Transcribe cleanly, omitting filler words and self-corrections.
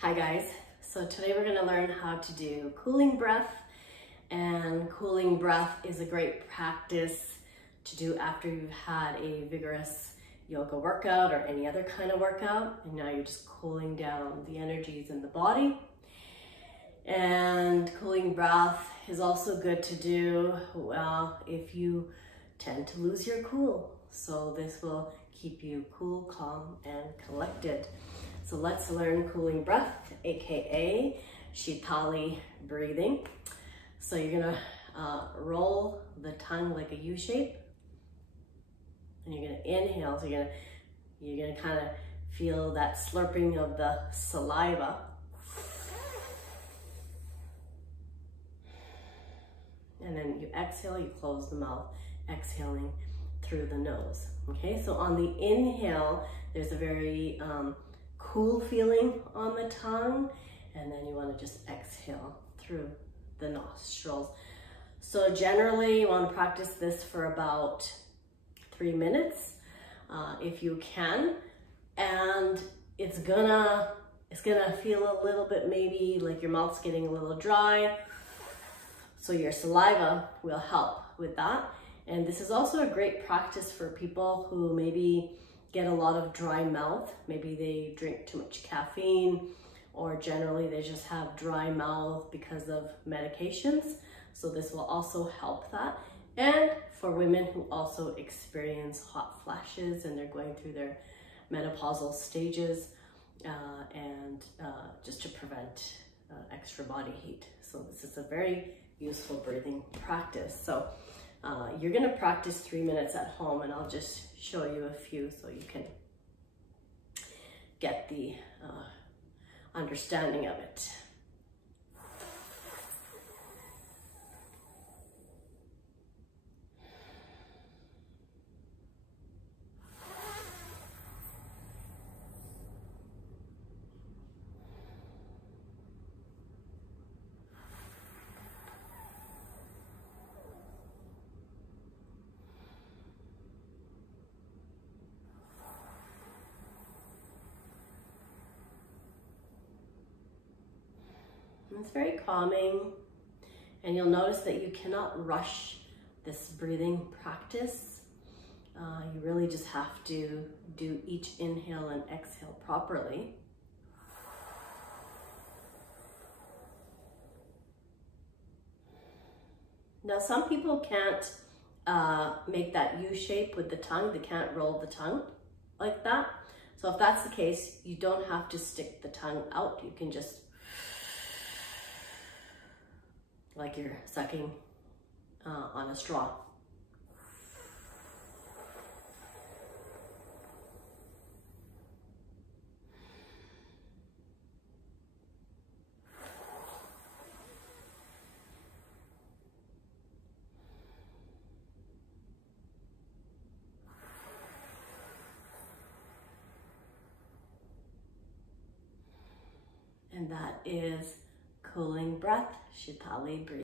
Hi guys, so today we're going to learn how to do cooling breath, and cooling breath is a great practice to do after you've had a vigorous yoga workout or any other kind of workout, and now you're just cooling down the energies in the body. And cooling breath is also good to do if you tend to lose your cool. So this will keep you cool, calm, and collected. So let's learn cooling breath, aka Sitali breathing. So you're gonna roll the tongue like a U shape, and you're gonna inhale. So you're gonna kind of feel that slurping of the saliva. And then you exhale, you close the mouth, exhaling through the nose. Okay, so on the inhale, there's a very cool feeling on the tongue, and then you want to just exhale through the nostrils. So generally you want to practice this for about 3 minutes if you can, and it's gonna feel a little bit maybe like your mouth's getting a little dry, so your saliva will help with that. And this is also a great practice for people who maybe get a lot of dry mouth. Maybe they drink too much caffeine, or generally they just have dry mouth because of medications. So this will also help that. And for women who also experience hot flashes and they're going through their menopausal stages, and just to prevent extra body heat. So this is a very useful breathing practice. So you're gonna practice 3 minutes at home, and I'll just show you a few so you can get the understanding of it. It's very calming, and you'll notice that you cannot rush this breathing practice. You really just have to do each inhale and exhale properly. Now, some people can't make that U shape with the tongue. They can't roll the tongue like that. So if that's the case, you don't have to stick the tongue out. You can just, like you're sucking on a straw. And that is cooling breath, Sitali breathing.